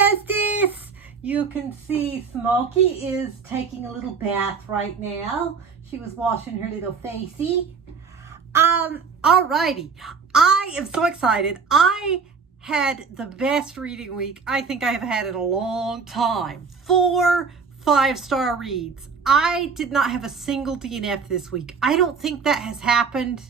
besties! You can see Smokey is taking a little bath right now. She was washing her little facey. Alrighty. I am so excited. I had the best reading week I think I have had in a long time. 4 5-star reads. I did not have a single DNF this week. I don't think that has happened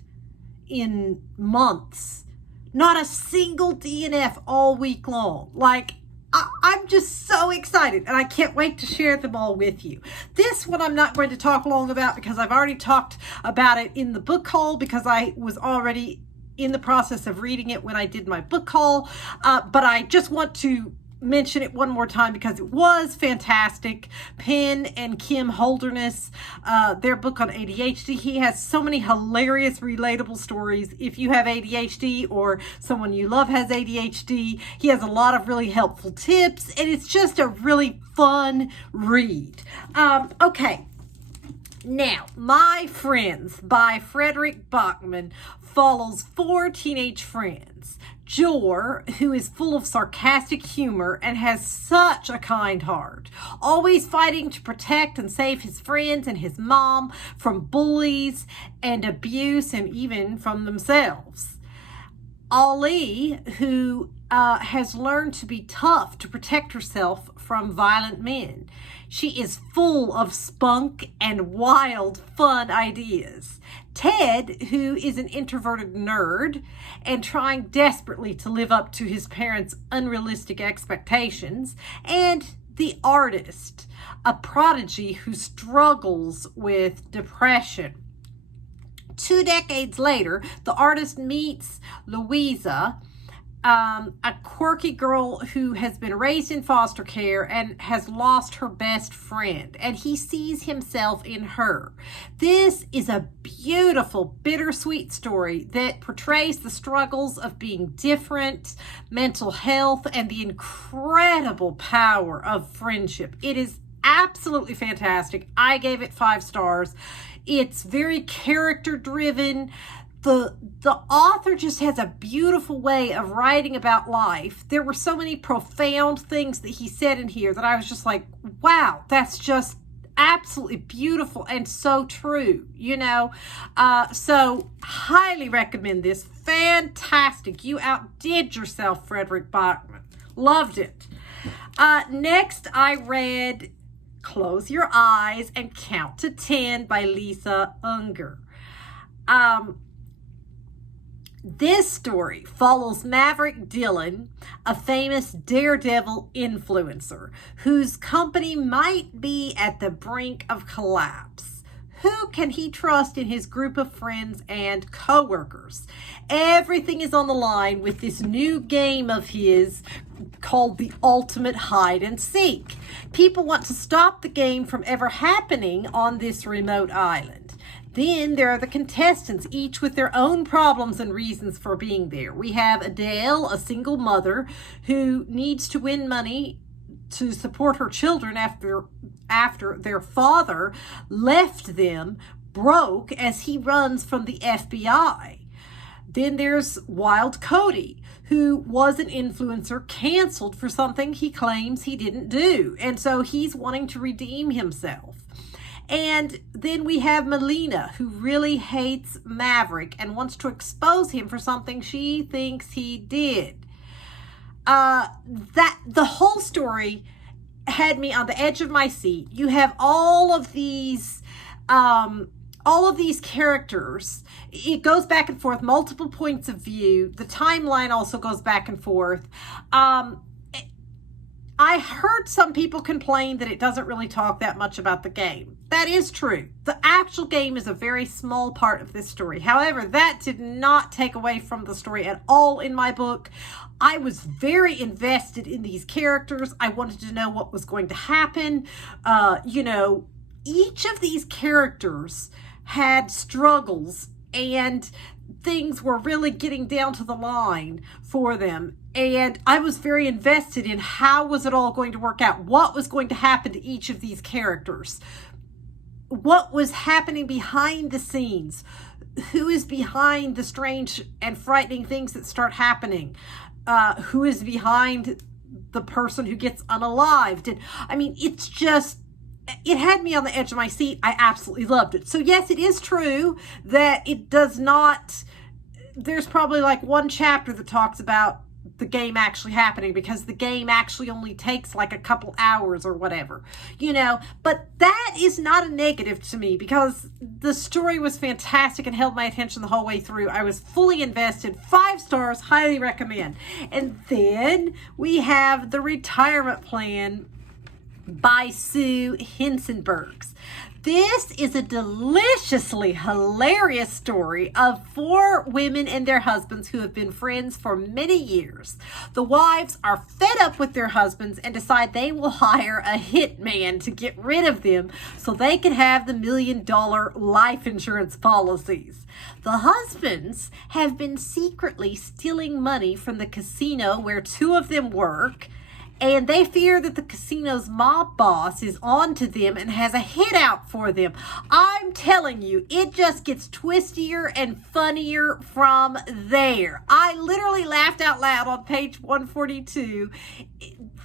in months. Not a single DNF all week long. Like, I'm just so excited and I can't wait to share them all with you. This one I'm not going to talk long about because I've already talked about it in the book haul because I was already in the process of reading it when I did my book haul. But I just want to mention it one more time because it was fantastic. Penn and Kim Holderness, their book on ADHD. He has so many hilarious, relatable stories. If you have ADHD or someone you love has ADHD, he has a lot of really helpful tips, and it's just a really fun read. Okay. Now, My Friends by Frederick Bachman follows 4 teenage friends. Jor, who is full of sarcastic humor and has such a kind heart, always fighting to protect and save his friends and his mom from bullies and abuse and even from themselves. Ali, who has learned to be tough to protect herself from violent men. She is full of spunk and wild, fun ideas. Ted, who is an introverted nerd and trying desperately to live up to his parents' unrealistic expectations. And the artist, a prodigy who struggles with depression. 2 decades later, the artist meets Louisa, a quirky girl who has been raised in foster care and has lost her best friend, and he sees himself in her. This is a beautiful, bittersweet story that portrays the struggles of being different, mental health, and the incredible power of friendship. It is absolutely fantastic. I gave it 5 stars. It's very character driven. The author just has a beautiful way of writing about life. There were so many profound things that he said in here that I was just like, wow, that's just absolutely beautiful and so true, you know. So highly recommend this. Fantastic. You outdid yourself, Frederick Bachman. Loved it. Next, I read Close Your Eyes and Count to 10 by Lisa Unger. This story follows Maverick Dillon, a famous daredevil influencer whose company might be at the brink of collapse. Who can he trust in his group of friends and co-workers? Everything is on the line with this new game of his called the Ultimate Hide and Seek. People want to stop the game from ever happening on this remote island. Then there are the contestants, each with their own problems and reasons for being there. We have Adele, a single mother who needs to win money to support her children after their father left them broke as he runs from the FBI. Then there's Wild Cody, who was an influencer canceled for something he claims he didn't do. And so he's wanting to redeem himself. And then we have Melina, who really hates Maverick and wants to expose him for something she thinks he did. That the whole story had me on the edge of my seat. You have all of these characters. It goes back and forth, multiple points of view. The timeline also goes back and forth. I heard some people complain that it doesn't really talk that much about the game. That is true. The actual game is a very small part of this story. However, that did not take away from the story at all in my book. I was very invested in these characters. I wanted to know what was going to happen. Each of these characters had struggles and things were really getting down to the line for them. And I was very invested in how was it all going to work out? What was going to happen to each of these characters? What was happening behind the scenes? Who is behind the strange and frightening things that start happening? Who is behind the person who gets unalived. And I mean, it's just, it had me on the edge of my seat. I absolutely loved it. So yes, it is true that it does not, there's probably like one chapter that talks about the game actually happening, because the game actually only takes like a couple hours or whatever, you know, but that is not a negative to me, because the story was fantastic and held my attention the whole way through. I was fully invested. 5 stars, highly recommend. And then we have The Retirement Plan by Sue Hinsenbergs. This is a deliciously hilarious story of 4 women and their husbands who have been friends for many years. The wives are fed up with their husbands and decide they will hire a hitman to get rid of them so they can have the $1 million life insurance policies. The husbands have been secretly stealing money from the casino where 2 of them work, and they fear that the casino's mob boss is on to them and has a hit out for them. I'm telling you, it just gets twistier and funnier from there. I literally laughed out loud on page 142.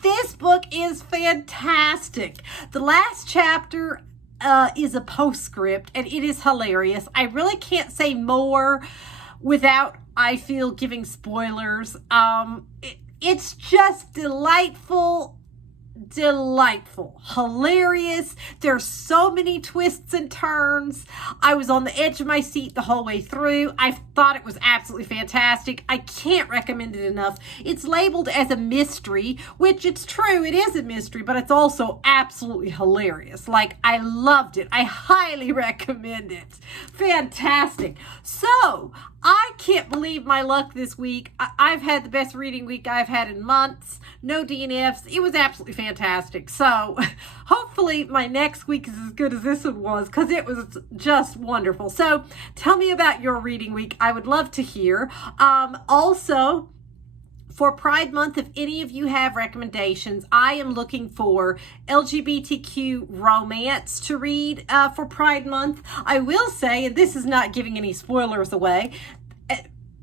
This book is fantastic. The last chapter is a postscript, and it is hilarious. I really can't say more without, I feel, giving spoilers. It's just delightful, hilarious. There's so many twists and turns. I was on the edge of my seat the whole way through. I thought it was absolutely fantastic. I can't recommend it enough. It's labeled as a mystery, which it's true, it is a mystery, but it's also absolutely hilarious. Like, I loved it. I highly recommend it. Fantastic. So, I can't believe my luck this week. I've had the best reading week I've had in months. No DNFs. It was absolutely fantastic. So hopefully my next week is as good as this one was, because it was just wonderful. So tell me about your reading week. I would love to hear. Also, for Pride Month, if any of you have recommendations, I am looking for LGBTQ romance to read for Pride Month. I will say, and this is not giving any spoilers away,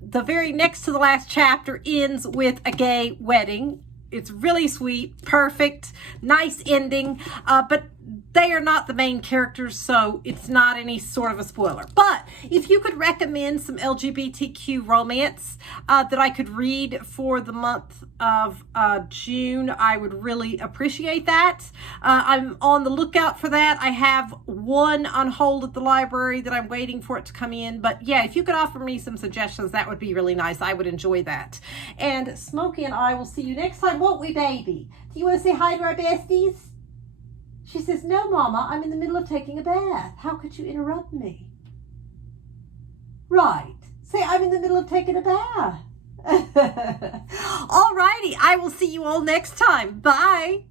the very next to the last chapter ends with a gay wedding. It's really sweet, perfect, nice ending, but they are not the main characters, so it's not any sort of a spoiler. But if you could recommend some LGBTQ romance that I could read for the month of June, I would really appreciate that. I'm on the lookout for that. I have one on hold at the library that I'm waiting for it to come in. But yeah, if you could offer me some suggestions, that would be really nice. I would enjoy that. And Smokey and I will see you next time, won't we, baby? Do you want to say hi to our besties? She says, no, Mama, I'm in the middle of taking a bath. How could you interrupt me? Right. Say, I'm in the middle of taking a bath. All righty. I will see you all next time. Bye.